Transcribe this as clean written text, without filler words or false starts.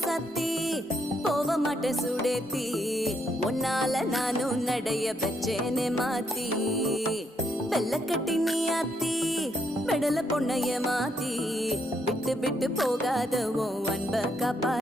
ராசாத்தி போக மாட்டேன் சுடேத்தி உன்னால நானும் நடைய பெச்சேனே மாத்தி வெள்ளக்கட்டி நீ ஆத்தி பெடல பொண்ணைய மாத்தி விட்டு விட்டு போகாத உன் அன்ப காப்பா